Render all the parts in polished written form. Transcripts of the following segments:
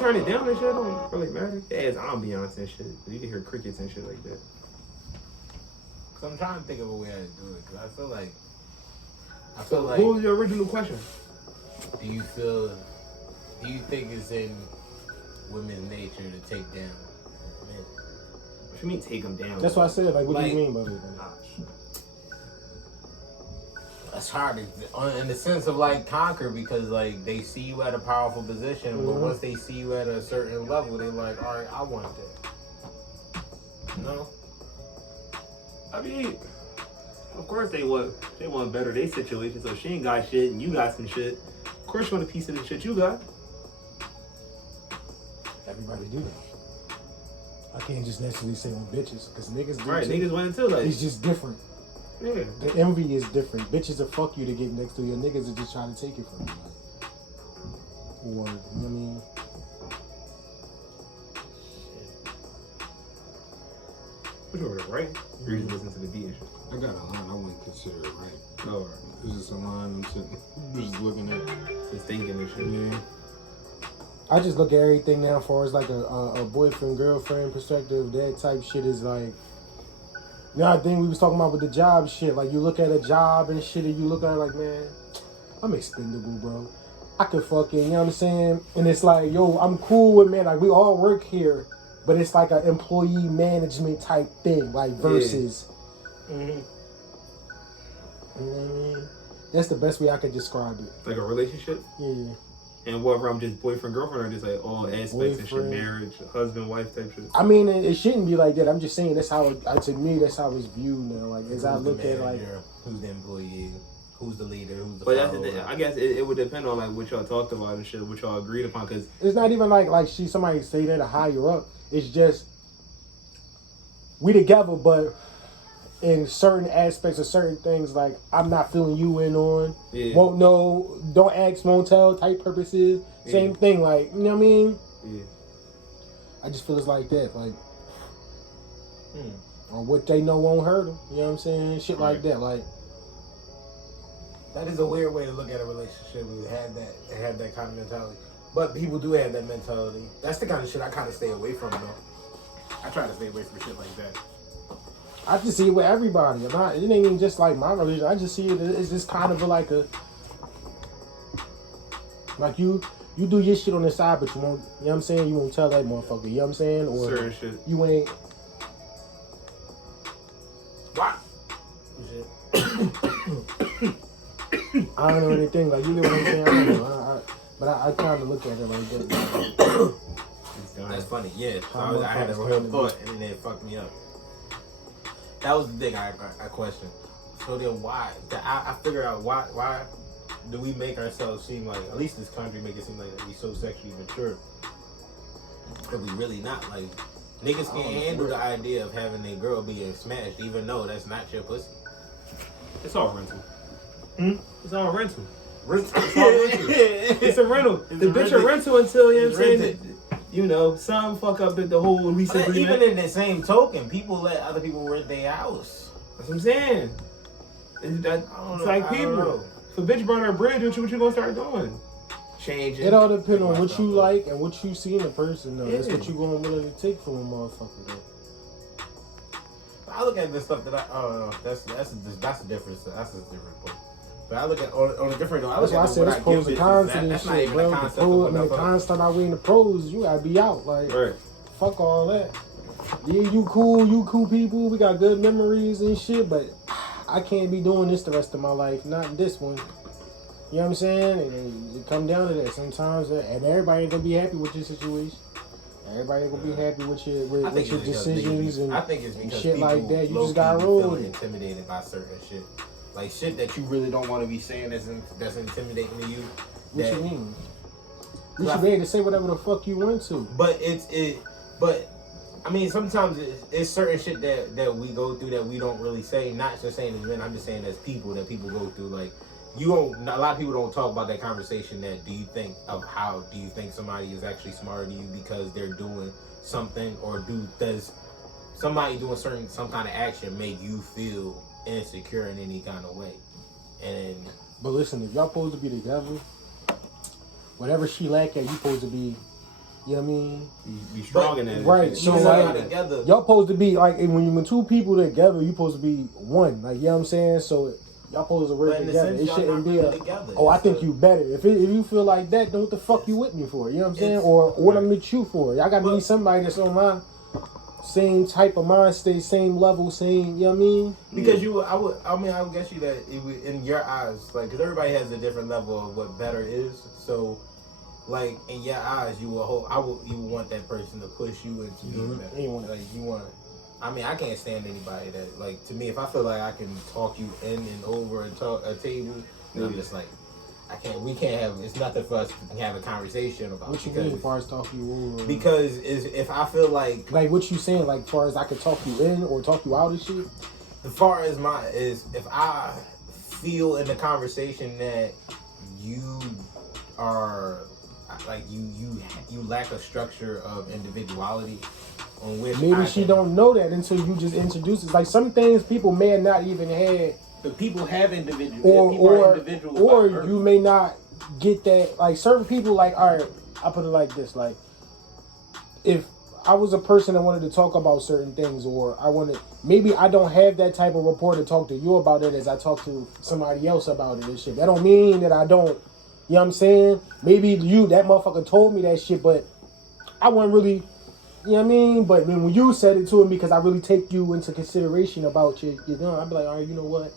turn it down and shit, don't really matter. Yeah, it's ambiance and shit. You can hear crickets and shit like that. Cause I'm trying to think of a way to do it. Cause I feel like. What was your original question? Do you think it's in women's nature to take down men? What you mean take them down? That's what I said. Like, what do you mean by that? That's hard in the sense of like conquer, because like they see you at a powerful position, but once they see you at a certain level, they're like, all right, I want that. No. I mean, of course they want better their situation. So she ain't got shit and you got some shit. Of course you want a piece of the shit you got. Everybody do that. I can't just necessarily say on bitches, because niggas do Right, too. niggas want it too. Like, it's just different. Yeah. The envy is different. Bitches will fuck you to get next to you. Niggas are just trying to take it from you. Like, or, you know what I mean? Which one, right? Or you just listen to the beat and shit? I got a line I wouldn't consider it right. No, It's just a line I'm sitting, just looking at. just thinking and shit. Yeah. I just look at everything now as far as like a boyfriend, girlfriend perspective. That type shit is like, you know, I think we was talking about with the job shit. Like, you look at a job and shit and you look at it like, man, I'm expendable, bro. I could fucking, you know what I'm saying? And it's like, yo, I'm cool with, man, like, we all work here, but it's like an employee management type thing, like, versus, you know what I mean? That's the best way I could describe it. Like a relationship? Yeah. And whether I'm just boyfriend, girlfriend, or just like all aspects of shit, Boyfriend. marriage, husband, wife type shit. I mean, it shouldn't be like that. I'm just saying that's how it, to me, that's how it's viewed now. Like, as I look at like, who's the employee, who's the leader, who's the But that's follower. the thing. I guess it would depend on like what y'all talked about and shit, what y'all agreed upon. Cause it's not even like somebody say that to higher up. It's just we together, but in certain aspects of certain things, like I'm not feeling you in on. Yeah. Won't know, don't ask, won't tell type purposes. Same thing, like, you know what I mean? Yeah. I just feel it's like that, like, or what they know won't hurt them. You know what I'm saying? Shit like that, like. That is a weird way to look at a relationship. We have that kind of mentality. But people do have that mentality. That's the kind of shit I kind of stay away from, though. I try to stay away from shit like that. I just see it with everybody. It ain't even just like my religion. I just see it as just kind of like you do your shit on the side, but you won't, you know what I'm saying? You won't tell that motherfucker, you know what I'm saying? Or certain shit. You ain't. What? I don't know anything. Like, you know what I'm saying? I don't know. But I kind of look at it like that. That's funny, yeah. So I had a real thought, and then it fucked me up. That was the thing I questioned. So then why? I figured out why do we make ourselves seem like, at least this country make it seem like we so sexually mature, but we really not. Like, niggas can't handle the idea of having a girl being smashed, even though that's not your pussy. It's all rental. It's all rental. It's It's a rental. The bitch a rental until, you know what I'm saying? You know, some fuck up at the whole lease agreement. Even in the same token, people let other people rent their house. That's what I'm saying. It's like people. If a bitch burn her bridge, what you gonna start doing? Changing. It all depends on what you like and what you see in a person, though. That's what you gonna willing to take from a motherfucker, though. I look at this stuff that that's a difference. That's a different point. But I look at on a different. That's why I said it's pros and cons to this shit, bro. The cons start out weighing the pros. You gotta be out, like, fuck all that. Yeah, you cool people. We got good memories and shit, but I can't be doing this the rest of my life. Not this one. You know what I'm saying? And it come down to that sometimes, and everybody ain't gonna be happy with your situation. Everybody ain't gonna be happy with your decisions and I think it's because shit like that. You just got gotta roll. Intimidated by certain shit, like shit that you really don't want to be saying that's intimidating to you. What you mean? You should be able to say whatever the fuck you want to. But But I mean, sometimes it's certain shit that we go through that we don't really say. Not just saying as men, I'm just saying as people that people go through. Like, a lot of people don't talk about that conversation. That do you think somebody is actually smarter than you because they're doing something, or does somebody doing some kind of action make you feel insecure in any kind of way? But listen, if y'all supposed to be together, whatever she lack at, you supposed to be You know what I mean? Be strong in that. Right, shit. so Even like, y'all together. y'all supposed to be like, when two people together, you supposed to be one. Like, you know what I'm saying? So y'all supposed to work But in a together. sense, It y'all shouldn't not be really together. oh, I It's think a- you better. If you feel like that, then what the fuck you with me for? You know what I'm saying? It's- Or what I'm right. with you for? Y'all gotta But- be somebody that's on my same type of mind state, same level, same, you know what I mean? Because I would guess you that it would, in your eyes, like, because everybody has a different level of what better is. So, like, in your eyes, you would want that person to push you into doing better. Anyone. Like, you want. I mean, I can't stand anybody that, like, to me, if I feel like I can talk you in and over a table, then I'm just like, we can't have. It's nothing for us to have a conversation about. What you mean as far as talk you over? Because if I feel like what you saying, like, as far as I could talk you in or talk you out of shit? as far as if I feel in the conversation that you are like you lack a structure of individuality on which Maybe she don't know that until you just introduce it. Like, some things people may have not even had, the people have individual or you may not get that. Like, certain people, like, all right, I put it like this, like, if I was a person that wanted to talk about certain things, or maybe I don't have that type of rapport to talk to you about it as I talk to somebody else about it and shit. That don't mean that I don't, you know what I'm saying? Maybe that motherfucker told me that shit, but I wasn't really, you know what I mean? But when you said it to me, because I really take you into consideration about you know, I'd be like, all right, you know what?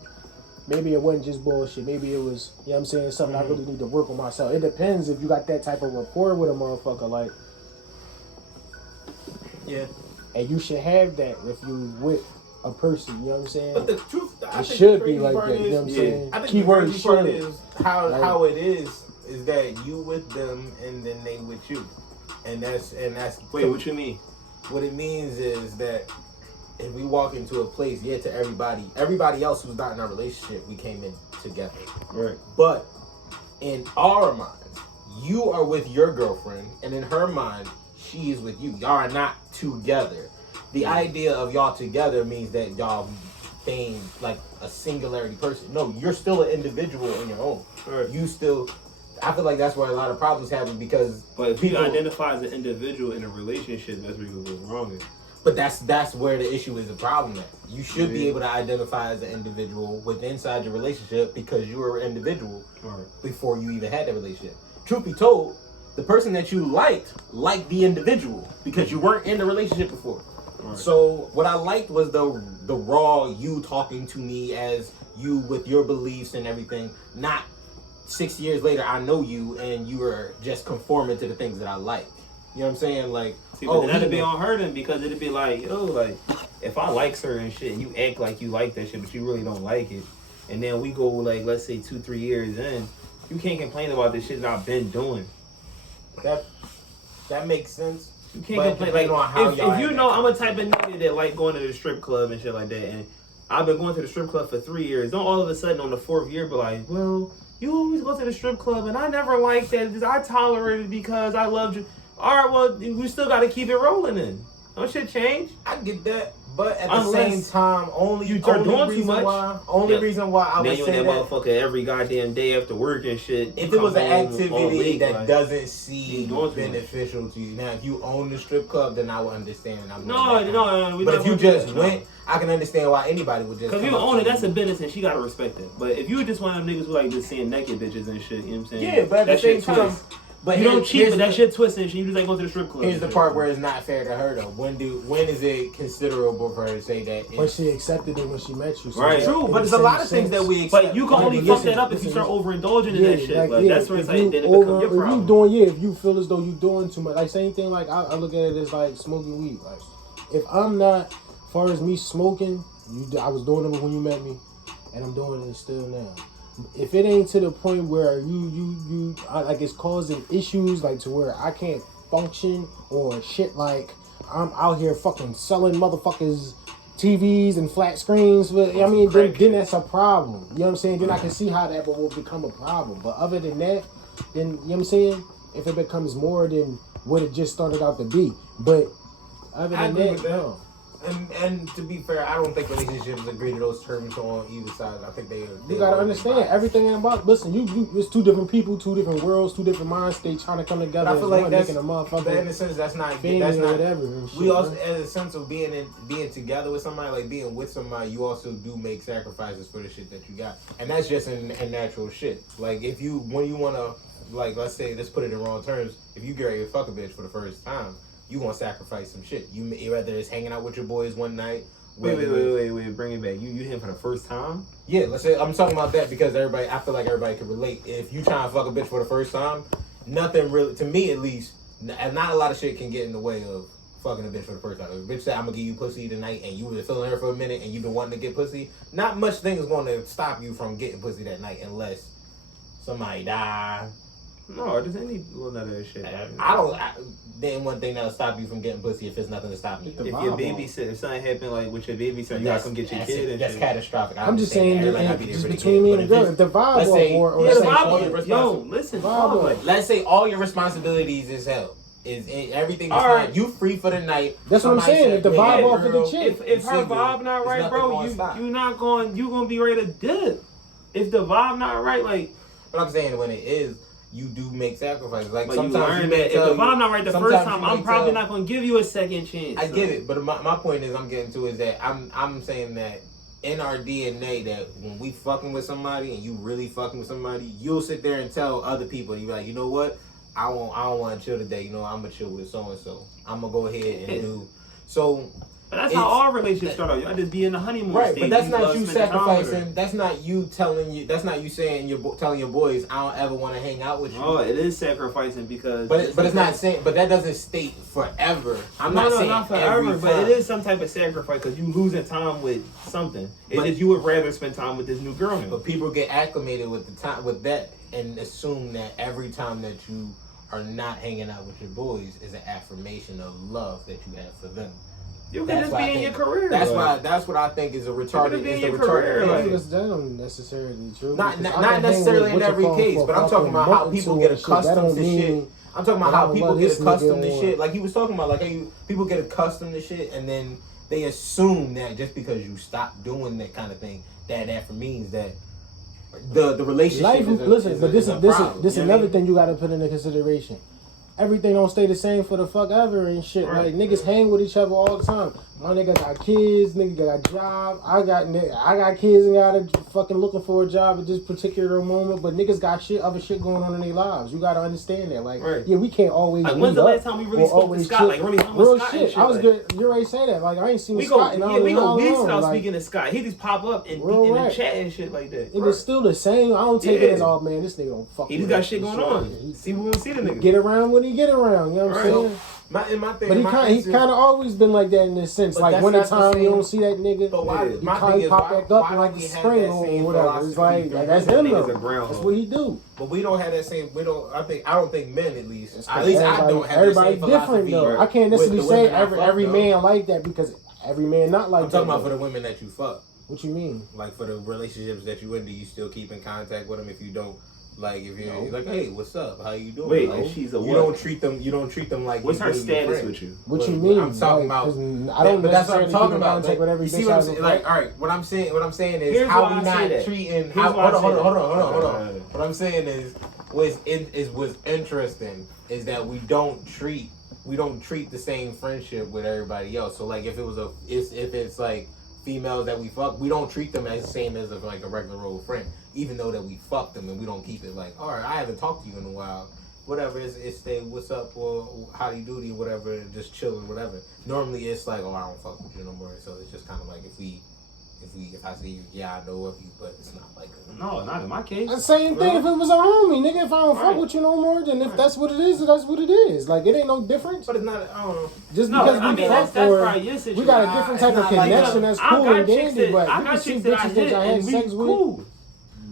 Maybe it wasn't just bullshit. Maybe it was, you know what I'm saying, something I really need to work on myself. It depends if you got that type of rapport with a motherfucker, like. Yeah. And you should have that if you with a person, you know what I'm saying? But the truth, it should be like that, you know what I'm saying? I think Keyword the crazy part should. is how it is that you with them and then they with you, and that's Wait, what you mean? what it means is that if we walk into a place, to everybody else who's not in our relationship, we came in together. Right. But in our minds, you are with your girlfriend, and in her mind, she is with you. Y'all are not together. The idea of y'all together means that y'all being like a singularity person. No, you're still an individual on your own. Right. You still. I feel like that's where a lot of problems happen because. But if you identify as an individual in a relationship, that's where you go wrong. But that's where the issue is the problem at. You should be able to identify as an individual inside your relationship because you were an individual before you even had that relationship. Truth be told, the person that you liked the individual because you weren't in the relationship before. Right. So what I liked was the raw you talking to me as you with your beliefs and everything. Not 6 years later, I know you and you were just conforming to the things that I like. You know what I'm saying? Like, see, but that'd be on her then, because it'd be like, yo, like, if I like certain shit and you act like you like that shit, but you really don't like it, and then we go, like, let's say 2-3 years in, you can't complain about the shit that I've been doing. That makes sense. You can't complain. Like, if you know, I'm a type of nigga that like going to the strip club and shit like that, and I've been going to the strip club for 3 years. Don't all of a sudden on the 4th year be like, well, you always go to the strip club and I never liked that. I tolerated it because I loved you. All right, well, we still got to keep it rolling then. Don't shit change. I get that, but at the same time, you start doing too much. Reason why I would say that motherfucker every goddamn day after work and shit. If it was an activity that like, doesn't seem beneficial to you, now if you own the strip club, then I would understand. No. But if you just went, I can understand why anybody would just. Because if you own it, that's a business and she gotta respect it. But if you just one of them niggas who like just seeing naked bitches and shit, you know what I'm saying? Yeah, but at the same time. But you don't cheat, but that shit twisted and shit. You just ain't go to the strip club. Here's the part where it's not fair to her though. When is it considerable for her to say that? But she accepted it when she met you. So right. True, but there's a lot of things that we accept. But you can only fuck that up if you start overindulging in that shit. Like, that's where it's like, then it becomes your problem. If you feel as though you're doing too much. Like, same thing, like, I look at it as like smoking weed. Like, if I'm not, as far as me smoking, I was doing it when you met me, and I'm doing it still now. If it ain't to the point where you like it's causing issues, like to where I can't function or shit, like I'm out here fucking selling motherfuckers TVs and flat screens, but I mean then that's a problem. You know what I'm saying? Then I can see how that will become a problem. But other than that, then you know what I'm saying? If it becomes more than what it just started out to be. But other than that, no. And to be fair, I don't think relationships agree to those terms on either side. I think they You gotta understand everything about. Listen, you it's two different people, two different worlds, two different mind states trying to come together. I feel like that's making a motherfucker. But in a sense, that's not or whatever. And shit, we also, as a sense of being together with somebody, like being with somebody, you also do make sacrifices for the shit that you got, and that's just in natural shit. Like when you wanna, like, let's put it in wrong terms. If you get ready to fuck a bitch for the first time, you gonna sacrifice some shit. Whether it's hanging out with your boys one night. Wait, bring it back. You hit for the first time? Yeah, let's say I'm talking about that because I feel like everybody can relate. If you try to fuck a bitch for the first time, nothing really, to me at least, and not a lot of shit can get in the way of fucking a bitch for the first time. If a bitch said, I'm gonna give you pussy tonight, and you been feeling her for a minute, and you've been wanting to get pussy, not much thing is gonna stop you from getting pussy that night unless somebody die. No, there's any none of that shit. Then one thing that'll stop you from getting pussy if there's nothing to stop you. If your babysitter, if something happened like with your babysitter, you gotta come get your kid. That's catastrophic. I'm just saying, just between me and the girl, if the vibe let's say all your responsibilities is held. Is everything is fine. You free for the night. That's what I'm saying. If the vibe off of the chick, if her vibe not right, bro, you gonna be ready to dip. If the vibe not right, like. But I'm saying when it is. You do make sacrifices. Like but sometimes you that if the vibe not right the first time, I'm probably not gonna give you a second chance. I get it, but my point is I'm getting to is that I'm saying that in our DNA that when we fucking with somebody and you really fucking with somebody, you'll sit there and tell other people and you be like, you know what, I don't want to chill today. You know, I'm gonna chill with so and so. I'm gonna go ahead and do so. But that's how all relationships start out. Y'all just be in the honeymoon right, stage. But that's not you sacrificing. That's not you That's not you saying telling your boys, I don't ever want to hang out with you. Oh, it is sacrificing because. But it's not saying. But that doesn't state forever. Not forever. But it is some type of sacrifice because you losing time with something. It's just you would rather spend time with this new girl. But people get acclimated with that and assume that every time that you are not hanging out with your boys is an affirmation of love that you have for them. You can just be in your career. That's what I think is a retarded. That don't necessarily true. Not necessarily in every case, but I'm talking about how people get accustomed to shit. I'm talking about how people get accustomed to shit. Like he was talking about, like how people get accustomed to shit, and then they assume that just because you stop doing that kind of thing, that means that the relationship. This is another thing you got to put into consideration. Everything don't stay the same for the fuck ever and shit. Right. Like niggas hang with each other all the time. My nigga got kids, nigga got a job. I got kids and gotta fucking looking for a job at this particular moment. But niggas got other shit going on in their lives. You gotta understand that. Like, yeah, we can't always. Like, when's the last time we really spoke to Scott? Like, really hung with Scott shit. I was good. You already say that. Like, I ain't seen Scott. We go weeks without speaking to Scott. He just pop up in the chat and shit like that. It is still the same. I don't take it as, oh man, this nigga don't fuck. He just got shit going on. We won't see the nigga. Get around when he get around. You know what I'm saying? My thing, but he's kind of always been like that in this sense. Like winter time, you don't see that nigga. But why? He kind of pop back up in like the spring or whatever. It's like that's him though. That's what he do. But we don't have that same. I don't think men at least. At least I don't have that same philosophy. Everybody different though. I can't necessarily say every man like that because every man not like that. I'm talking about for the women that you fuck. What you mean? Like for the relationships that you in, do you still keep in contact with them? If you don't. Like if you're like, hey, what's up? How you doing? Wait, like she's a what? You don't treat them like. What's her status with you? What you mean? I'm talking about. I don't. But that's what I'm talking about. Like, you see what I'm saying? Like, all right. What I'm saying is here's how we not treating. Hold on. What I'm saying is, what's interesting is that we don't treat the same friendship with everybody else. So like, if it's like females that we fuck, we don't treat them as the same as like a regular old friend. Even though that we fuck them and we don't keep it like, all right, I haven't talked to you in a while. Whatever, it's stay, what's up, or how do you do, or whatever, and just chilling, whatever. Normally it's like, oh, I don't fuck with you no more. So it's just kind of like if I see you, yeah, I know of you, but it's not like no, not in my case. The same thing if it was a homie, nigga. If I don't fuck with you no more, then if that's what it is, that's what it is. Like it ain't no difference. But it's not. I don't know. Just because that's probably your situation. We got a different type of connection. That's cool and dandy, but I got chicks that I had sex with.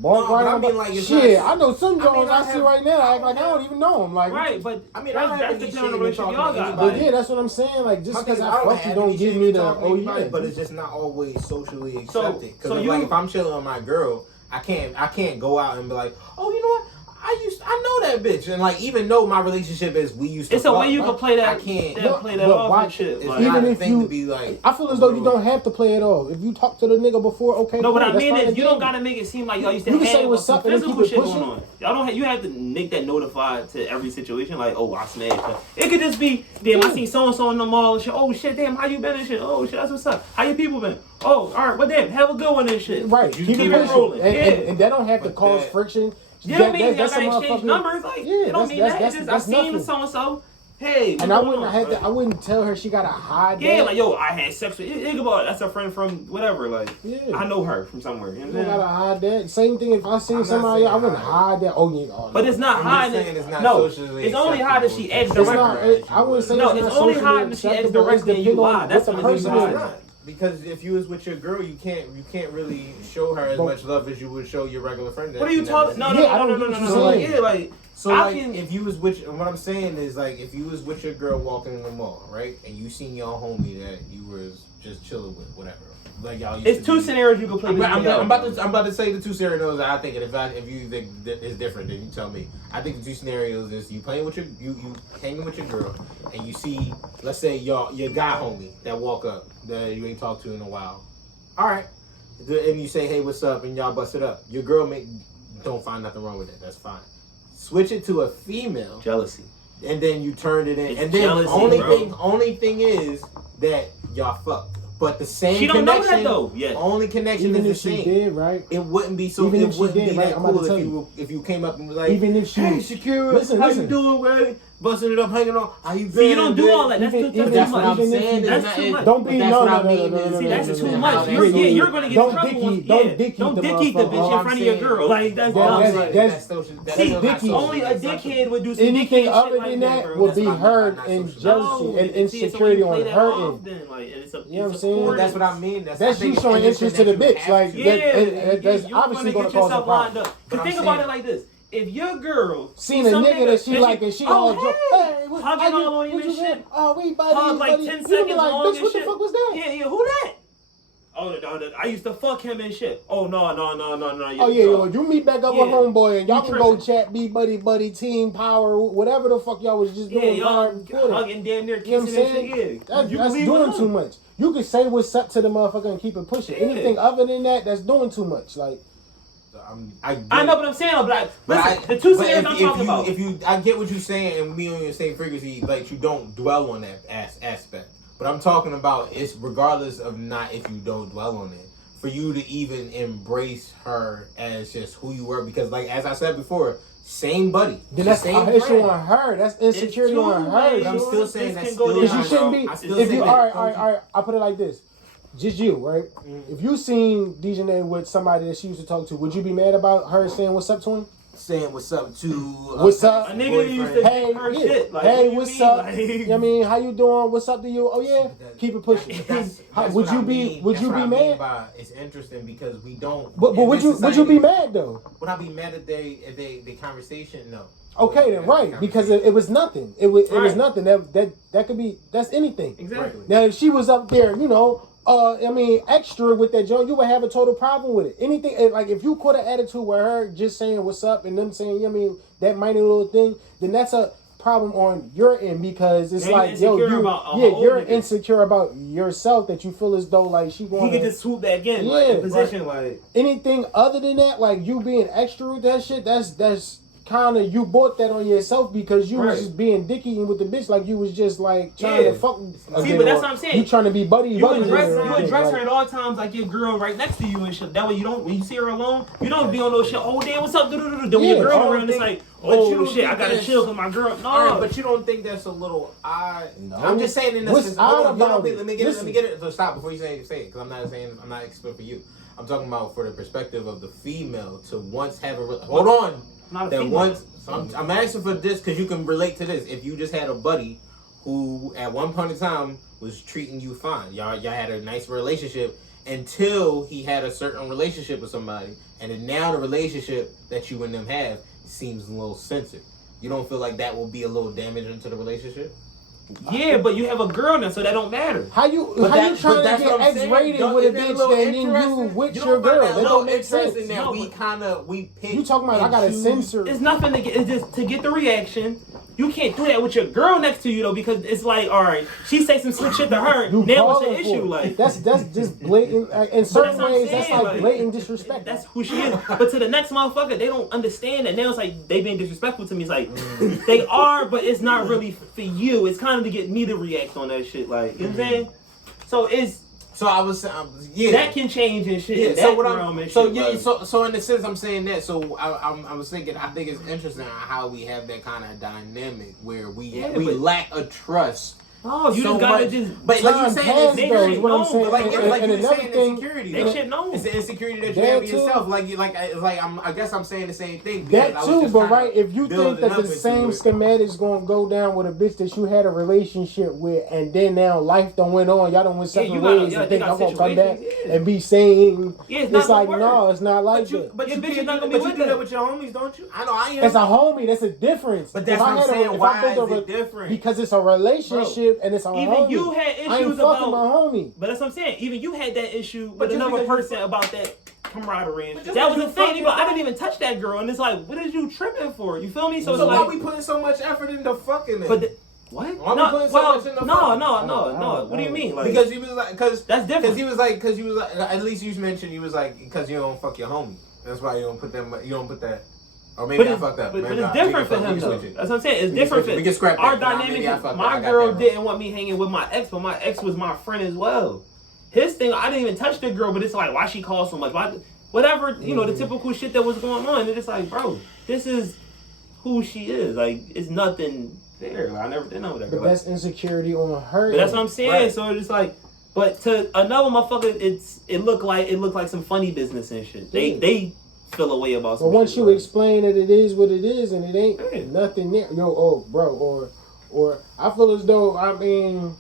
Shit, I know some girls I see right now act like I don't even know them. Like, right, but I mean, that's the kind of relationship y'all got. But yeah, that's what I'm saying. Like, just because I fuck you don't give me the but it's just not always socially accepted. Because like if I'm chilling with my girl, I can't go out and be like, oh, you know what? I know that bitch, and like even though my relationship is we used to. It's a way you fuck, can play that. I can't. Play that but off why- and shit. It's Like, even not a if thing you- to be like. I feel as though you don't have to play it off. If you talk to the nigga before, okay. no, what cool, I that's mean fine is you again. don't gotta make it seem like y'all used to You can have say what's some up and then physical keep it shit going pushing. on. Y'all don't. You have to make that notified to every situation. Like, oh, I smashed her. It could just be, damn, I seen so and so in the mall and shit. Oh shit, damn, how you been and shit. Oh shit, that's what's up. How your people been? Oh, all right, well damn, have a good one and shit. Right, You keep keep it it pushing. rolling. And that don't have to But cause that- friction. You know what I mean? Y'all That's gotta a exchange motherfucking- numbers. Like, Yeah, it don't mean that. It's just I that's seen nothing. so and so. Hey, And I wouldn't tell her she gotta hide yeah, that. like yo, I had sex with Ichabod. That's a friend from whatever. Like, Yeah. I know her from somewhere. You know You what I'm don't saying? gotta hide that. Same thing if I seen I'm not somebody, saying I wouldn't hide. hide that. Oh yeah, oh, But it's not I'm just hiding. saying it's not No, socially it's only hiding if she acts acceptable. It's not. directly. I wouldn't say No, it's it's not only socially hiding if she acts acceptable. It's directly and you depending on lie. That's what the when person you lie. is. It's not. Because if you was with your girl, you can't really show her as But- much love as you would show your regular friend. What are you talking? No, Yeah, I no, don't no, get no, what no, you're no. Like, saying. yeah, like So I like, can. if you was with, what I'm saying is like, if you was with your girl walking in the mall, right, and you seen your homie that you was just chilling with, whatever, like y'all used It's to two be- scenarios you can play. I'm this about to say the two scenarios. I think, and if you think that is different, then you tell me. I think the two scenarios is you playing with you hanging with your girl, and you see, let's say your guy homie that walk up that you ain't talked to in a while. All right, and you say, hey, what's up, and y'all bust it up. Your girl don't find nothing wrong with it. That's fine. Switch it to a female, jealousy. and then you turn it in, It's and then jealousy, only thing is that y'all fucked. But the same She don't know that connection, though. Yeah. only connection Even if is the she same. did, right? It wouldn't be so. Even It if she wouldn't did, be right, that I'm about cool to tell if you came up and was like, Even if she, hey, Shakira, listen, how listen. you doing, baby? Busting it up, hanging on. How you been? See, you don't do all that. That's Even- too even- That's much. what I'm Even if saying. you- That's too much. Don't be That's no, what no, I no, mean no, is- no, See, no, that's no, too no, much. no, You're, no, yeah, no, you're gonna get don't in trouble. dicky- once- don't yeah. dicky Don't the dicky the motherfucker. bitch All in I'm front of your saying- girl. Like that's Yeah, dumb. that's- Like, that's- see, that's dicky. only a dickhead would do some Anything dickhead other shit like than that, that bro. would That's be what I mean, hurt not and social. jealousy No, and see, it's when insecurity you play on that her off, end. then, like, and it's a, You know what I'm it's saying? But that's what I accordance. mean. That's I you think it's showing innocent interest to the that you bitch, have like to. Yeah, that. And that's you're obviously gonna gonna get cause a yourself lined problem. up. But But I'm think about saying- it like this: if your girl Seen a some nigga that she and like and she all drunk, hey, what, hugging how you- all on you what and you shit. been? Oh, we buddies, Hug like buddies. 10 You be seconds like, long bitch, and what the shit. fuck was that? Yeah, who that? Oh, I used to fuck him and shit. Oh no. Oh yeah, yo, you meet back up with Yeah. homeboy and y'all You can go tripping. chat, be buddy, team power, whatever the fuck y'all was just Yeah, doing. y'all right before that. hugging damn near You know what I'm kissing and saying? shit. Yeah, That's you can leave doing alone. too much. You can say what's up to the motherfucker and keep it pushing. Yeah. Anything other than that, that's doing too much. Like, I know what I'm saying, but listen, the two scenarios I'm talking about. I get what you're saying, and we on the same frequency. Like you don't dwell on that aspect, but I'm talking about it's regardless of not if you don't dwell on it. For you to even embrace her as just who you were, because like as I said before, same buddy, then that's same an issue friend. on her. That's insecurity It's on too her. late. But I'm still saying This that's can go still Because down. you shouldn't be. I still If say you, that. all right. I'll put it like this. Just you, right? If you seen Dejanay with somebody that she used to talk to, would you be mad about her saying what's up to him? Saying what's up to What's up? A nigga used to Hey, her yeah. shit. Like, Hey, what do you what's mean? up? Like, You know what I mean, how you doing? What's up to you? Oh yeah, keep it pushing. Would you be? Would you be mad? It's interesting because we don't. But in would this you? Would society- you be mad though? Would I be mad at the conversation? No. Okay, then right, because it was nothing. It was Right. nothing. That could be. That's anything. Exactly. Now, if she was up there, you know, extra with that joint, you would have a total problem with it. Anything like if you caught an attitude with her just saying what's up and them saying, I mean, that minor little thing, then that's a problem on your end because it's Yeah, like, you're yo, insecure about a whole you're nigga. insecure about yourself that you feel as though like she he want could just swoop back in, Yeah, like, in position, like. anything other than that, like you being extra with that shit, that's kind of you bought that on yourself because you Right. was just being dicky with the bitch, like you was just like trying Yeah. to fuck. See, but that's what I'm saying. You trying to be buddy. You buddy address, with her you and address shit, her like- at all times like your girl right next to you and shit. That way you don't, when you see her alone, you don't be on no shit. Oh damn, what's up? Then when Yeah, your I girl don't around, it's think- like, but you oh don't shit, I think gotta that's- chill with my girl. No, All right, but you don't think that's a little odd? No. I'm just saying in What's this. odd Hold on, you about don't think, it? let me get Listen. it. So stop before you say it, because I'm not explaining for you. I'm talking about for the perspective of the female to once have a. Hold on. not a That female. once I'm asking for this because you can relate to this. If you just had a buddy who at one point in time was treating you fine, y'all had a nice relationship until he had a certain relationship with somebody, and then now the relationship that you and them have seems a little censored. You don't feel like that will be a little damaging to the relationship? Yeah, but you have a girl now, so that don't matter. How you But trying that's to what get I'm saying. X-rated with a Isn't it bitch little and then you interesting? with You your don't find girl? that That little don't make sense. interesting that we pick. You talking about I and gotta choose. censor? It's nothing to get. It's just to get the reaction. You can't do that with your girl next to you though, because it's like, all right, she say some slick shit to her. You Now what's the calling for issue? it. Like That's just blatant. In certain what I'm ways, that's saying, like blatant disrespect. That's who she is. But to the next motherfucker, they don't understand that. Now it's like they being disrespectful to me. It's like they are, but it's not really for you. It's kind of to get me to react on that shit. Like you know what I'm saying? So it's. So I was, yeah. That can change and shit. Yeah, in so that what realm and so shit, yeah, like, so in the sense I'm saying that. So I was thinking, I think it's interesting how we have that kind of dynamic where we lack a trust. Oh, you so just gotta much, just. but like you saying, they though, shit is what I'm known, saying. but like, like, like and you were another saying, thing, insecurity. they shit known. It's the insecurity that you That have in too. yourself. I guess I'm saying the same thing. That I was too, just but kinda right, if you think building that up the into same it. schematics gonna go down with a bitch that you had a relationship with, and then now life done went on, y'all done went separate you gotta- ways, yeah, and they think got I'm gonna come back situations, yeah. and be saying, Yeah, it's it's not like, gonna no, work. it's not like that. But Your you bitch is can't not do, gonna but be you with do that that. with your homies, don't you? I know I am. As a homie, that's a difference. But that's If what I I'm had a- saying. if Why I built is a- it different? Because it's a relationship and it's a Even homie. you had I ain't issues fucking about. my homie. But that's what I'm saying. Even you had that issue But with just another because person about that camaraderie. But And just that was because the you thing. fucking But I didn't even touch that girl, and it's like, what is you tripping for? You feel me? So it's So why like, we putting so much effort into fucking it? but what? Why we No, putting so well, much in the no, fucking- no. What do you mean? Like, Because he was like, because that's different. Because he was like, at least you mentioned you was like, because you don't fuck your homie. That's why you don't put that. You don't put that. Or maybe I fucked up. But Maybe it's we different for can him, though. switch it. That's what I'm saying. It's We can different. switch it. We can scrap Our that, but dynamic. maybe I fucked up. My I got girl that wrong. didn't want me hanging with my ex, but my ex was my friend as well. His thing, I didn't even touch the girl, but it's like, why she calls so much? Why, whatever, you know, the typical shit that was going on. And it's like, bro, this is who she is. Like, it's nothing there. Like, I never did know that. But that's insecurity on her. But that's what I'm saying. Right. So it's like, but to another motherfucker, it looked like some funny business and shit. They feel a way about But some once shit, you like, explain that it is what it is and it ain't Yeah. nothing there, or I feel as though, I mean,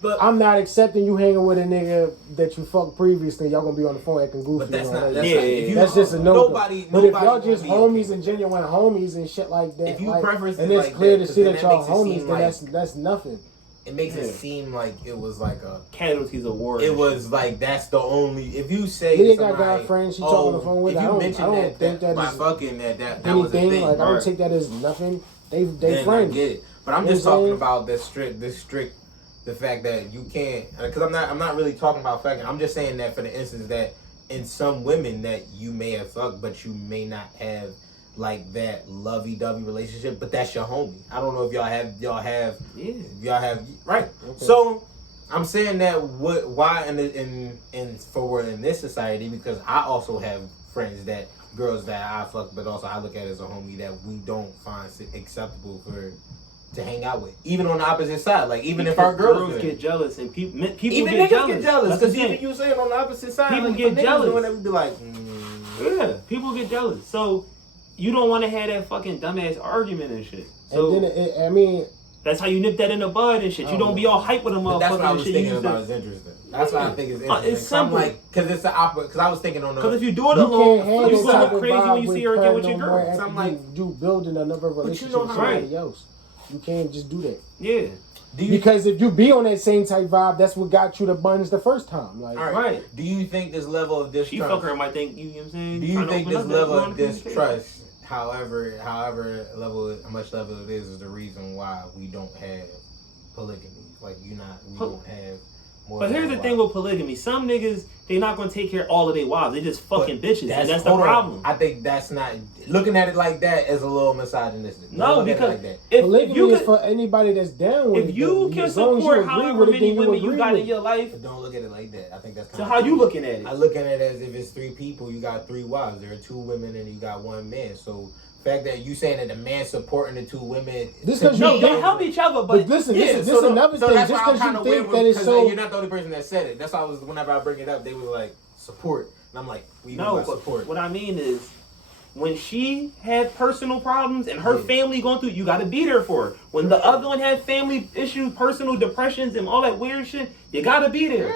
But I'm not accepting you hanging with a nigga that you fucked previously. Y'all gonna be on the phone acting goofy. But that's and all not. that. That's Yeah, not. If you, That's just a no. Nobody. But if nobody y'all won't just be homies okay. and genuine homies and shit like that, If you like, preference and it it's like clear that, to 'cause see then that that y'all makes it homies, seem then like- that's nothing. It makes Yeah. it seem like it was like a. casualties of war. It and was like that's the only. If you say Lydia to got somebody, guy friends she talk on the phone with. if I you don't mention think that by is fucking that was a anything. thing. Like I don't right. take that as nothing. They Then friends. I get it. But I'm You know just what I'm talking saying? about this strict, the fact that you can't, because I'm not really talking about fucking. I'm just saying that for the instance that in some women that you may have fucked, but you may not have like that lovey-dovey relationship, but that's your homie. I don't know if y'all have right. Okay. So I'm saying that why in this society, because I also have friends that girls that I fuck, but also I look at as a homie that we don't find acceptable to hang out with, even on the opposite side. Like even if our girls get jealous and people even get niggas jealous. get jealous That's the because thing. even you saying on the opposite side, People like, get if niggas jealous. doing that, we be like, Yeah, people get jealous. So you don't want to have that fucking dumbass argument and shit. So And then I mean, that's how you nip that in the bud and shit. You don't be all hype with a But that's what I motherfucker and was shit. thinking You about is interesting. That's what I think is interesting. It's So I'm simple. like, because it's the opposite. Because I was thinking on the. Because if you do it you alone, can't have you this gonna type look of crazy when vibe you with see her her again with no your more girl. after So I'm like- you building another relationship know with how- somebody else. You can't just do that. Yeah, do you Because if you be on that same type vibe, that's what got you the buns the first time. Like, all right. right. Do you think this level of She distrust? fucker might think, you know what I'm saying? Do you trying to think open this up that level line of communication. distrust, however how much level it is the reason why we don't have polygamy? Like we don't have more. But here's the thing with polygamy. Some niggas, they not going to take care of all of their wives. They just fucking bitches. And that's the hold on. problem. I think that's not looking at it like that as a little misogynistic. Don't No, look at it because like that. if polygamy you is could, for anybody that's down with it. if you though. can As long as you support agree however with it, many then you women you agree got with in it. your life, But don't look at it like that. I think that's so kind how you looking at it? I look at it as if it's 3 people, you got 3 wives. There are 2 women and you got 1 man. So the fact that you saying that the man supporting the 2 women, This to 'cause No, you they don't- help each other, But but listen, yeah, this so another thing. that's Just why I'm because you kinda think weird that it's because so. you're not the only person that said it. That's why I was whenever I bring it up, they were like support, and I'm like, we no. don't But support. what I mean is, when she had personal problems and her Yeah. family going through, you got to be there for her. When the other one had family issues, personal depressions, and all that weird shit, you got to be there.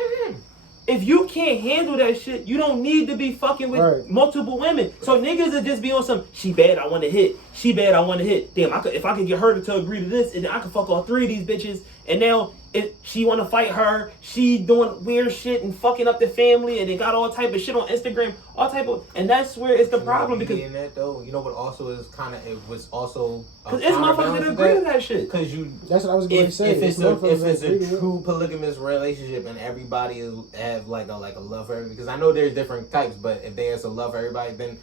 if you can't handle that shit, you don't need to be fucking with multiple women. So niggas would just be on some, she bad, I want to hit. She bad, I want to hit. Damn, if I could get her to agree to this, and I could fuck all 3 of these bitches. And now, if she want to fight her, she doing weird shit and fucking up the family, and they got all type of shit on Instagram, all type of, and that's where it's the problem because. In that though, you know what also is kind of, it was also. Because it's motherfuckers that agree to that shit. Because you. That's what I was going to say. If it's a true polygamous relationship and everybody have like a love for everybody, because I know there's different types, but if there's a love for everybody, then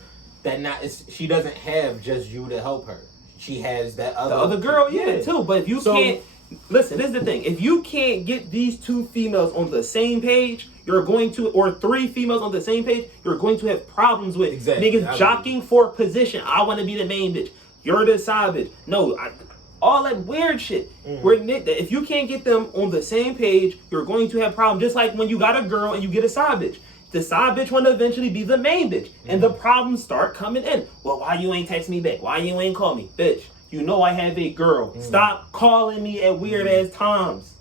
she doesn't have just you to help her. She has that other girl, too. But if you can't. Listen, this is the thing. If you can't get these 2 females on the same page, you're going to, or 3 females on the same page, you're going to have problems with niggas jockeying for position. I want to be the main bitch. You're the side bitch. No, all that weird shit. If you can't get them on the same page, you're going to have problems. Just like when you got a girl and you get a side bitch. The side bitch want to eventually be the main bitch. And the problems start coming in. Well, why you ain't text me back? Why you ain't call me? Bitch. You know I have a girl. Stop calling me at weird ass times.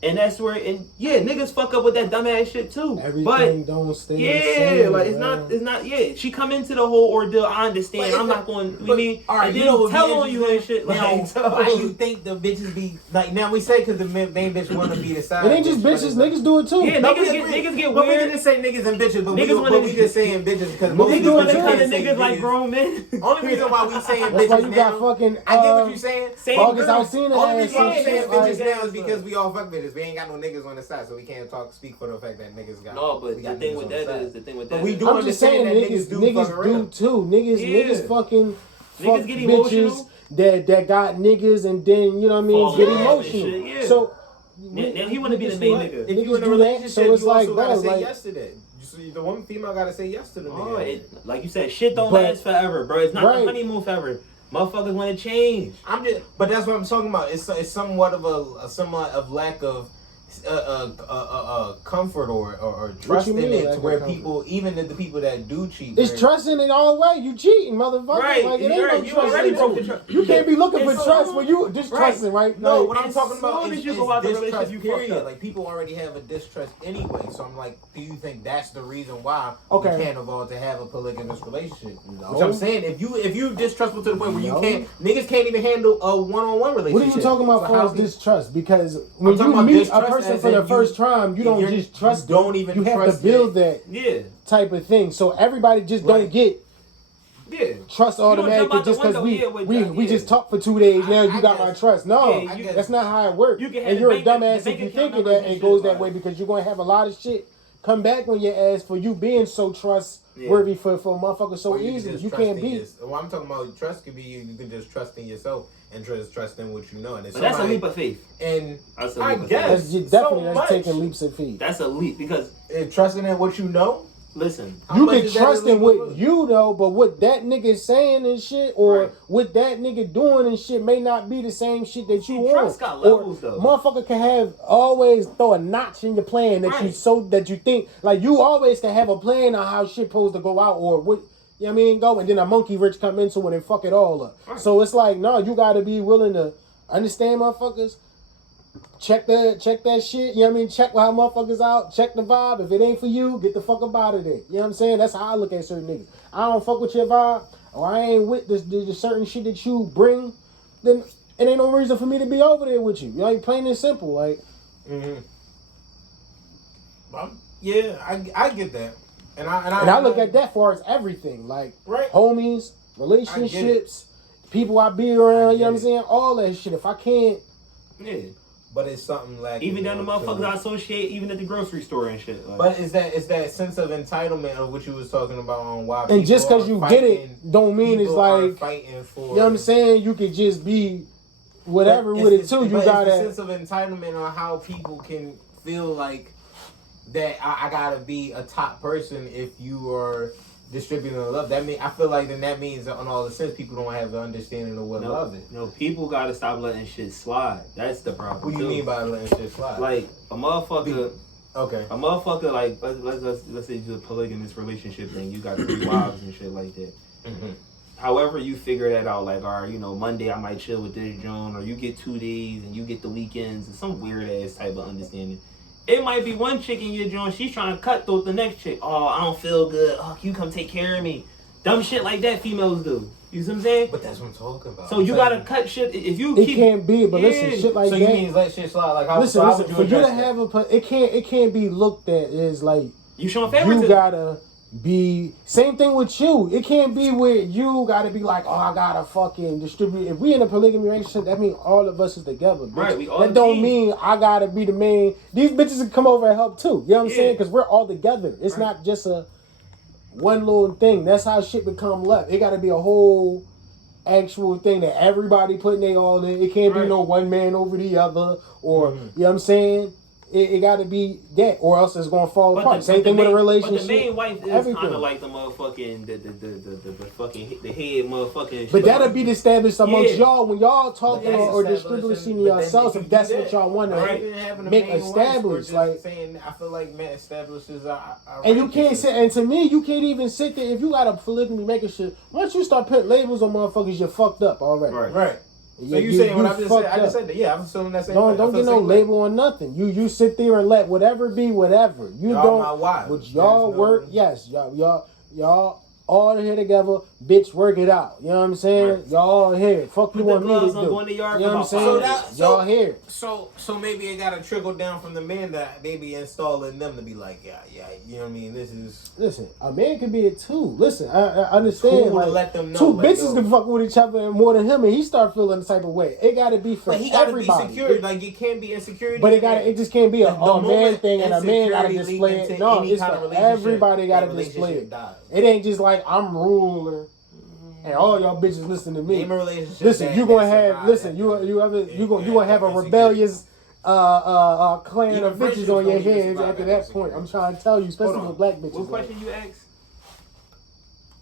And that's where, niggas fuck up with that dumbass shit too. Everything don't stay the same, like it's not. She come into the whole ordeal. I understand. I'm not going. All right, and then tell on you and shit. Now, why you think the bitches be like? Now we say because the main bitch want to be the side. It ain't just bitches. Niggas do it too. Yeah, niggas get but weird. We didn't say niggas and bitches, but we just saying bitches because niggas want to come to niggas like grown men. Only reason why we saying bitches now. You got fucking. I get what you saying. August Alsina. Only reason why we saying bitches now is because we all fuck bitches. We ain't got no niggas on the side, so we can't speak for the fact that niggas got. No, but the thing with that. But we do I'm just saying that niggas do too. Niggas fucking fuck get bitches that got niggas and then you know what I mean get emotional. So now he want to be the main nigga. If you in a relationship, so it's you like also gotta say like, yes to that. The one female gotta say yes to the nigga. Like you said, shit don't last forever, bro. It's not the honeymoon forever. Motherfuckers want to change. But that's what I'm talking about. It's somewhat of lack of comfort or trust in it to where people, even the people that do cheat, it's trusting in all way. You cheating, motherfucker. Right. Like it ain't You no already broke trust. the trust. You can't be looking for trust when you just trusting, right? No, like, what I'm talking about is you go out the distrust. relationship, Period. Like people already have a distrust anyway. So I'm like, do you think that's the reason why you can't evolve to have a polygamous relationship? No. Which I'm saying, if you distrustful to the point where you niggas can't even handle a one-on-one relationship. What are you talking about for distrust? Because when you meet a person for the first time, you don't just trust them. Don't even you have trust to build that type of thing. So everybody just don't get trust automatically just because we just talked for 2 days. Now you got my trust. No, that's not how it works. And you're a dumbass if you think of that and it goes that way because you're going to have a lot of shit come back on your ass for you being so trustworthy for a motherfucker so easy. You can't be. Well, I'm talking about trust could be you can just trust in yourself and trust in what you know. And but that's a leap of faith. And that's a I leap guess that's taking leaps of faith. That's a leap because trusting in what you know. Listen, you can trust in what you know, but what that nigga saying and shit, or what that nigga doing and shit, may not be the same shit that you want. Trust got levels, though. Motherfucker can have always throw a notch in your plan that you think like you always can have a plan on how shit supposed to go out or what. You know what I mean? Go and then a monkey rich come into it and fuck it all up. Right. So it's like, no, you gotta be willing to understand motherfuckers. Check that shit. You know what I mean? Check how motherfuckers out. Check the vibe. If it ain't for you, get the fuck up out of there. You know what I'm saying? That's how I look at certain niggas. I don't fuck with your vibe, or I ain't with the certain shit that you bring, then it ain't no reason for me to be over there with you. You know, plain and simple. Like, I get that. And I look at that for as everything, like homies, relationships, people I be around, you know what I'm saying? All that shit. If I can't, but it's something like even down the motherfuckers I associate, even at the grocery store and shit. Like. But it's that sense of entitlement of what you was talking about on why. And just because you get it, don't mean it's like fighting for. You know what I'm saying? You could just be whatever with it too. You got a sense of entitlement on how people can feel like. That I gotta be a top person if you are distributing the love. I feel like that means that on all the sense people don't have the understanding of what love is. No, people gotta stop letting shit slide. That's the problem. What do you mean by letting shit slide? Like a motherfucker. Okay. A motherfucker like let's say it's a polygamous relationship thing. You got 3 wives and shit like that. Mm-hmm. However you figure that out, like, all right, Monday I might chill with this Joan, or you get 2 days and you get the weekends, and some weird ass type of understanding. It might be one chick in your joint, she's trying to cut through the next chick. Oh, I don't feel good. Oh, you come take care of me. Dumb shit like that females do. You see what I'm saying? But that's what I'm talking about. So you gotta cut shit if you. It can't be, but listen, shit like so that. So you mean let shit slide? Like how? Listen, how listen. For you to have it can't be looked at as like you showing favoritism. You gotta be same thing with you. It can't be where you gotta be like, oh, I gotta fucking distribute. If we in a polygamy relationship, that means all of us is together. Bitch. Right, we all. That don't mean I gotta be the main. These bitches can come over and help too. You know what I'm saying? Because we're all together. It's not just a one little thing. That's how shit become left. It gotta be a whole actual thing that everybody putting their all in. It can't be no one man over the other or you know what I'm saying? It got to be that, or else it's gonna fall apart. Same thing with a relationship. But the main wife is kind of like the motherfucking the head motherfucking. But that'll be established amongst y'all when y'all talking or distributing yourselves. If that's what y'all want to make established, like saying, I feel like man establishes. And you can't sit. And to me, you can't even sit there if you got a polygamy making shit. Once you start putting labels on motherfuckers, you're fucked up already. Right. So you saying what I just said? I just said that. Yeah, I'm feeling that same. Don't get no label on nothing. You sit there and let whatever be whatever. You y'all don't. My wife. Which y'all work. Yes, y'all all here together. Bitch, work it out. You know what I'm saying? Right. Y'all all here. Fuck you want me to do. You know what I'm saying? Y'all here. So maybe it gotta trickle down from the men that maybe installing them to be like, yeah. You know what I mean? This is. Listen, a man can be it too. Listen, I understand. Cool like, let them know. Two bitches can fuck with each other more than him, and he start feeling the type of way. It gotta be for everybody. But he gotta be secure. Like it can't be insecurity. But it just can't be a man thing, and a man gotta display it. No, it's for everybody gotta display it. It ain't just like I'm ruler. And all y'all bitches listen to me. Listen, you gonna have you gonna have a rebellious clan of bitches on your hands after that point. I'm trying to tell you, especially with black bitches. What question you asked?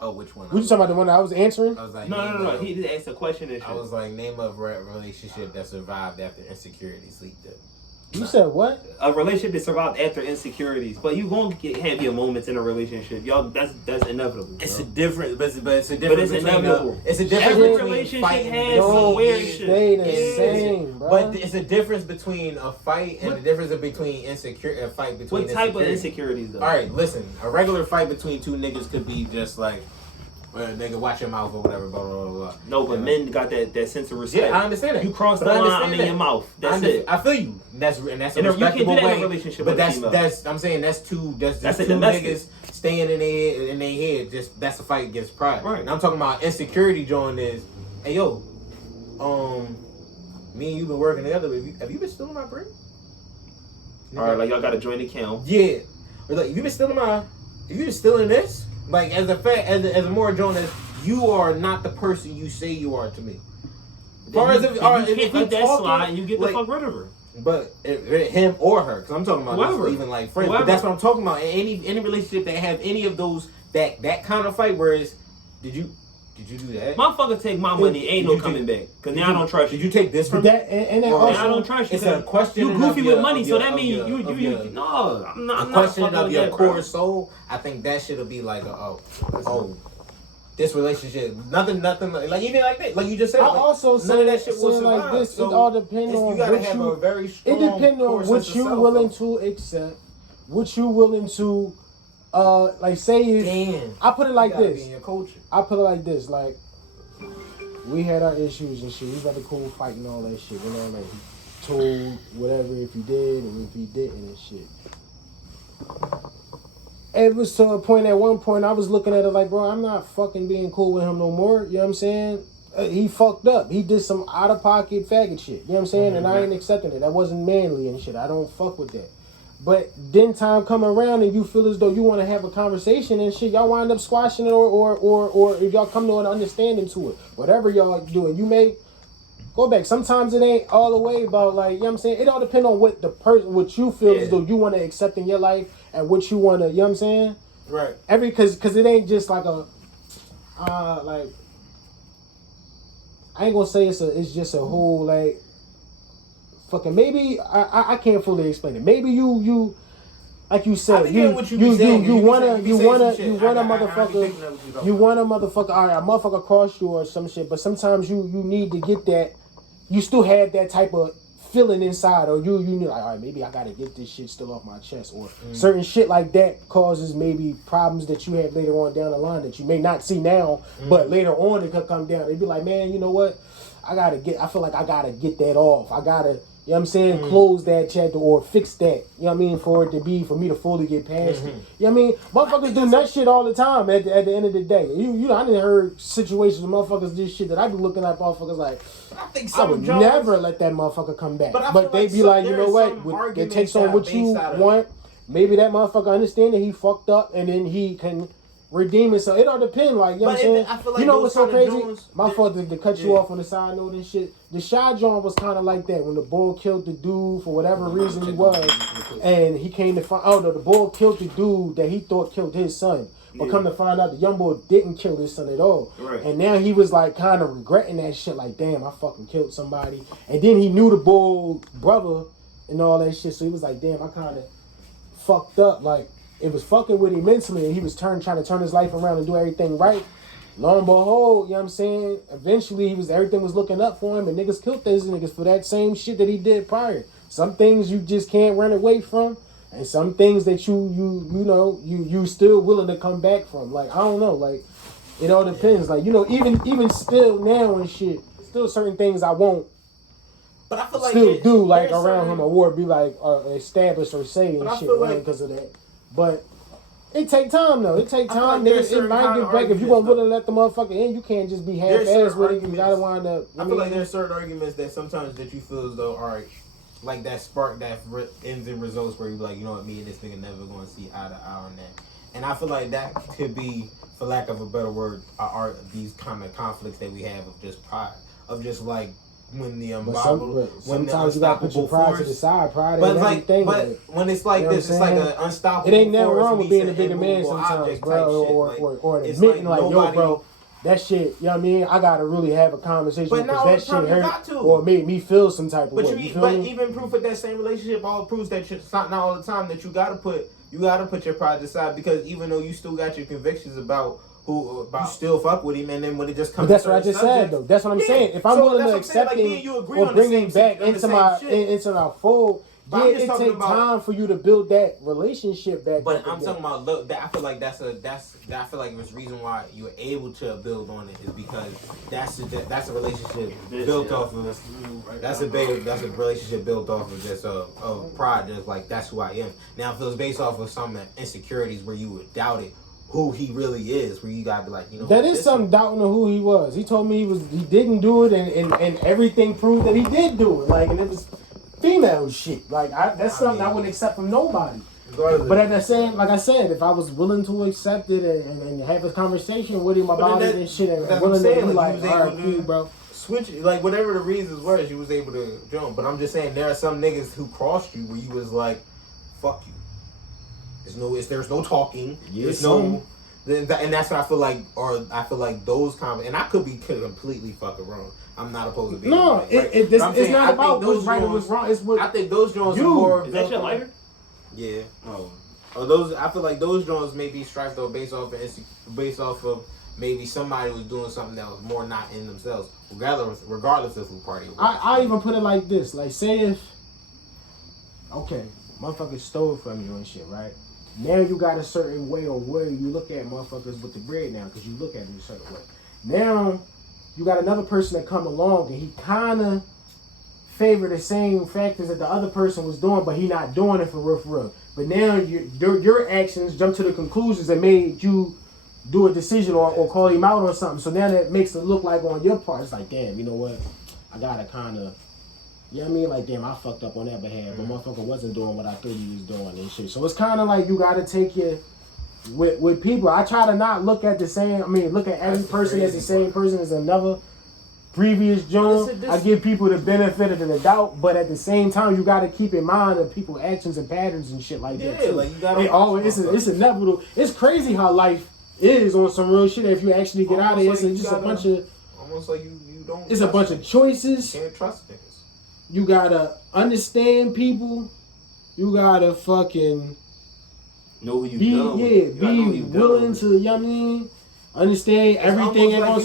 Oh, which one? Were you talking about the one that I was answering? I was like, no. He just asked a question. And shit. I was like, name a relationship that survived after insecurity, sleep debt. You said what? A relationship that survived after insecurities, but you gonna have your moments in a relationship, y'all. That's inevitable. It's a difference, but it's a difference. But it's inevitable. It's a difference. Every relationship has some weird shit. Stay the same, bro. But it's a difference between a fight and the difference between a fight between. What type of insecurities though? All right, listen. A regular fight between two niggas could be just like. Nigga, watch your mouth or whatever, blah, blah, blah. No, but men got that sense of respect. Yeah, I understand that. You cross the line, I'm in your mouth. That's it. I feel you. That's a respectable you can do that way. in a relationship but with that's I'm saying that's two niggas staying in their head. Just that's a fight against pride. Right. And I'm talking about insecurity. Join is, hey yo, me and you been working together. Have you been stealing my bread? All right, like y'all got a joint account. Yeah. Or like, you been stealing this? Like as a more Jonas, you are not the person you say you are to me. As far as if that slide, you get the fuck rid of her. But him or her, because I'm talking about whoever, even like friends. But that's what I'm talking about. Any relationship that have any of those that kind of fight, whereas did you do that? Motherfucker, take my money, ain't no coming back. Cause now I don't trust you. Did you take this from that? And that also, I don't trust you. It's a question. You goofy with money, so that means you. No, I'm not. A question of your core soul. I think that should be like this relationship. Nothing like even like that. Like you just said. I also none of that shit will survive. Like this. So it all depends on you gotta have a very strong. It depends on what you're willing to accept, what you're willing to. Like say I put it like this. I put it like this. Like we had our issues and shit. We got the cool fight and all that shit. You know what I mean? He told whatever if he did and if he didn't and shit. It was to a point at one point I was looking at it like, bro, I'm not fucking being cool with him no more. You know what I'm saying? He fucked up. He did some out of pocket faggot shit. You know what I'm saying? And I ain't accepting it. That wasn't manly and shit. I don't fuck with that. But then time come around and you feel as though you want to have a conversation and shit, y'all wind up squashing it or if y'all come to an understanding to it. Whatever y'all doing, you may go back. Sometimes it ain't all the way about like, you know what I'm saying? It all depends on what what you feel as though you want to accept in your life and what you want to, you know what I'm saying? Right. Cause it ain't just like a like I ain't gonna say it's just a whole like fucking maybe I can't fully explain it. Maybe you like you said you want a motherfucker. All right, a motherfucker crossed you or some shit. But sometimes you need to get that. You still have that type of feeling inside, or you like, all right, maybe I gotta get this shit still off my chest, or certain shit like that causes maybe problems that you have later on down the line that you may not see now, but later on it could come down. They'd be like, man, you know what? I feel like I gotta get that off. I gotta, you know what I'm saying, close that chapter or fix that. You know what I mean? For me to fully get past it. You know what I mean? Motherfuckers do that shit all the time at the end of the day. I didn't heard situations where motherfuckers do shit that I be looking at motherfuckers like, I would never let that motherfucker come back. But they be like, you know what? It takes on what you want. Maybe that motherfucker understand that he fucked up and then he can redeem it. So it all depends. Like, you know what I'm saying? I feel like you know what's so crazy? Jones, My fault to cut you off on the side note and shit. The Shy John was kind of like that when the bull killed the dude for whatever reason he was, and he came to find the bull killed the dude that he thought killed his son. But come to find out, the young boy didn't kill his son at all. Right. And now he was like kind of regretting that shit. Like, damn, I fucking killed somebody. And then he knew the bull brother and all that shit. So he was like, damn, I kind of fucked up. Like, it was fucking with him mentally, and he was trying to turn his life around and do everything right. Lo and behold, you know what I'm saying? Eventually, everything was looking up for him, and niggas killed those niggas for that same shit that he did prior. Some things you just can't run away from, and some things that you still willing to come back from. Like, I don't know, like, it all depends. Like, even still now and shit, still certain things I won't. But I feel like still do like around him or be like established or say and shit like, because of that. But it take time though. It take time. Like Niggas, it might get back. If you gonna really let the motherfucker in, you can't just be half-assed with it. You gotta wind up. I feel like there's certain arguments that sometimes that you feel as though, all right, like that spark that ends in results where you be like, you know what, me and this nigga never gonna see eye to eye on that. And I feel like that could be, for lack of a better word, these kind of conflicts that we have of just pride, of just like. When the sometimes you gotta put your pride to the side. Pride ain't everything. But when it's like this, it's like an unstoppable. It ain't nothing wrong with being a bigger man sometimes, bro, or admitting like, yo, bro, that shit. You know what I mean? I gotta really have a conversation because that shit hurt or made me feel some type of way. But even proof of that same relationship all proves that it's not all the time that you gotta put your pride to the side, because even though you still got your convictions about. You still fuck with him, and then when it just comes. But that's what I just said, though. That's what I'm saying. If I'm willing to accept him or bring him back into my fold, it takes time for you to build that relationship back. But I'm talking about look. I feel like I feel like the reason why you're able to build on it is because that's a relationship built off of. That's a relationship built off of just of pride. Just like that's who I am. Now, if it was based off of some insecurities where you would doubt it. Who he really is, where you gotta be like, that is something doubting of who he was. He told me he didn't do it, and everything proved that he did do it. Like, and it was female shit. Like, that's something I wouldn't accept from nobody. But at the same, like I said, if I was willing to accept it and have a conversation with him about it and shit, and willing to be like, all right, cool, bro. Switch, like whatever the reasons were, you was able to jump. But I'm just saying, there are some niggas who crossed you where you was like, fuck you. There's no talking. There's no, and that's what I feel like. Or I feel like those comments, and I could be completely fucking wrong. I'm not opposed to being right. It's not about what's right or what's wrong. It's what I think those drones are more. Is that your lighter? Yeah. Oh, those. I feel like those drones may be striped though based off of maybe somebody was doing something that was more not in themselves, regardless of who party. I even put it like this: like, say if motherfuckers stole from you and shit, right? Now you got a certain way or way you look at motherfuckers with the bread now, because you look at them a certain way. Now you got another person that come along and he kind of favor the same factors that the other person was doing, but he not doing it for real. But now your actions jump to the conclusions that made you do a decision or call him out or something. So now that makes it look like on your part, it's like, damn, you know what? I gotta kind of. You know what I mean? Like, damn, I fucked up on that behalf, but motherfucker wasn't doing what I thought he was doing and shit. So it's kind of like you got to take your, with people, I try to not look at look at every person as the same person as another previous John. I give people the benefit of the doubt, but at the same time, you got to keep in mind of people's actions and patterns and shit like that. Yeah, like you got to. It's inevitable. It's crazy how life is on some real shit. If you actually get out of it, it's just a bunch of. Almost like you don't. It's a bunch of choices. You can't trust niggas. You gotta understand people. You gotta fucking know who you be willing to, you know what I mean? Understand everything and like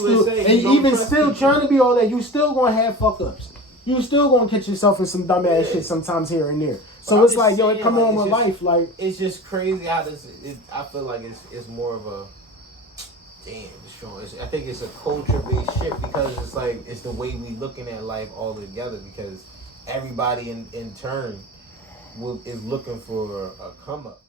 even still trying to be all that, you still gonna have fuck ups. you still gonna catch yourself in some dumbass shit sometimes here and there. So But it's I'm like, just yo, saying, it come like, on it's with just- life. Like, It's just crazy how this. I feel like it's more of a damn. I think it's a culture based shit because it's like it's the way we looking at life all together because everybody in turn is looking for a come up.